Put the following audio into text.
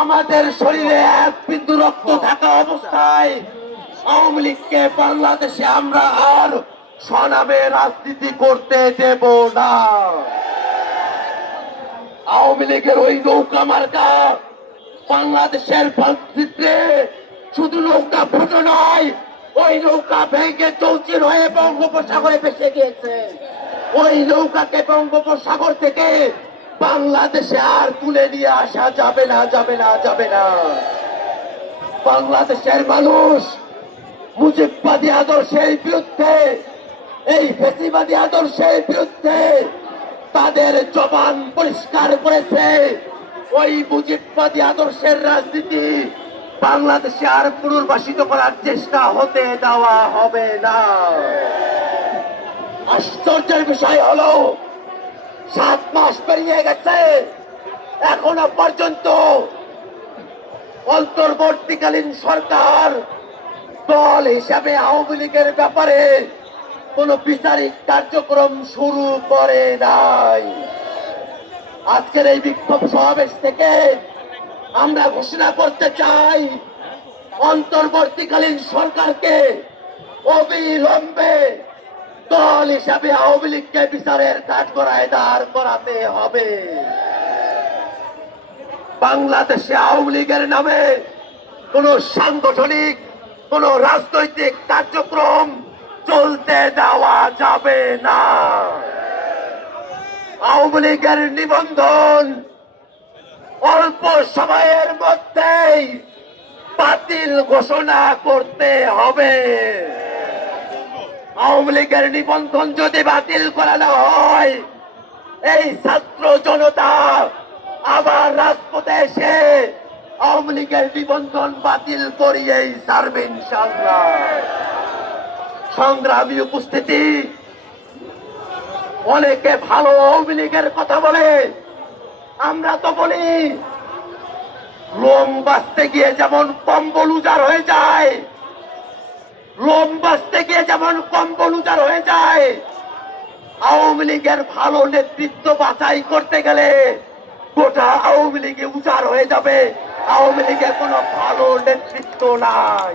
আমাদের শরীরে এক বিন্দু রক্ত থাকা অবস্থায় আওয়ামী লীগকে বাংলাদেশে আমরা আর স্বনামে রাজনীতি করতে দেব না। আওয়ামী লীগের ওই নৌকা মার্কা বাংলাদেশের মানচিত্রে শুধু নৌকা ফুটো নয়, ওই নৌকা ভেঙে চৌচির হয়ে বঙ্গোপসাগরে ভেসে গিয়েছে। ওই নৌকাকে বঙ্গোপসাগর থেকে বাংলাদেশে আর তুলে নিয়ে আসা যাবে না, যাবে না, যাবে না। বাংলাদেশের মানুষ মুজিববাদী আদর্শের বিরুদ্ধে, এই ফ্যাসিবাদী আদর্শের বিরুদ্ধে তাদের জবান পরিষ্কার করেছে। ওই মুজিববাদী আদর্শের রাজনীতি বাংলাদেশে আর পুনর্বাসিত করার চেষ্টা হতে দেওয়া হবে না। আশ্চর্যের বিষয় হলো 7 মাস পেরিয়ে গেছে, এখনো পর্যন্ত অন্তর্বর্তীকালীন সরকার দল হিসাবে আওয়ামী লীগের ব্যাপারে কোন বিচারিক কার্যক্রম শুরু করে নাই। আজকের এই বিক্ষোভ সমাবেশ থেকে আমরা ঘোষণা করতে চাই, অন্তর্বর্তীকালীন সরকারকে অবিলম্বে দল হিসাবে আওয়ামী লীগকে বিচারের কাঠগড়ায় দাঁড় করাতে হবে। বাংলাদেশে আওয়ামী লীগের নামে কোন সাংগঠনিক, কোন রাজনৈতিক কার্যক্রম চলতে দেওয়া যাবে না। আওয়ামী লীগের নিবন্ধন অল্প সময়ের মধ্যেই বাতিল ঘোষণা করতে হবে। আওয়ামী লীগের নিবন্ধন যদি বাতিল করানো হয়, এই ছাত্র জনতা আবার রাজপথে এসে আওয়ামী লীগের নিবন্ধন বাতিল করিয়েই ছাড়বে ইনশাআল্লাহ। সংগ্রামী উপস্থিতি, অনেকে ভালো আওয়ামী লীগের কথা বলে, আমরা তো বলি লোম বাঁচতে গিয়ে যেমন কম্বল উজাড় হয়ে যায়, লোম বাঁচতে গিয়ে যেমন কম্বল উজাড় হয়ে যায়, আওয়ামী লীগের ভালো নেতৃত্ব বাছাই করতে গেলে গোটা আওয়ামী লীগে উজাড় হয়ে যাবে। আওয়ামী লীগের কোনো ভালো নেতৃত্ব নাই।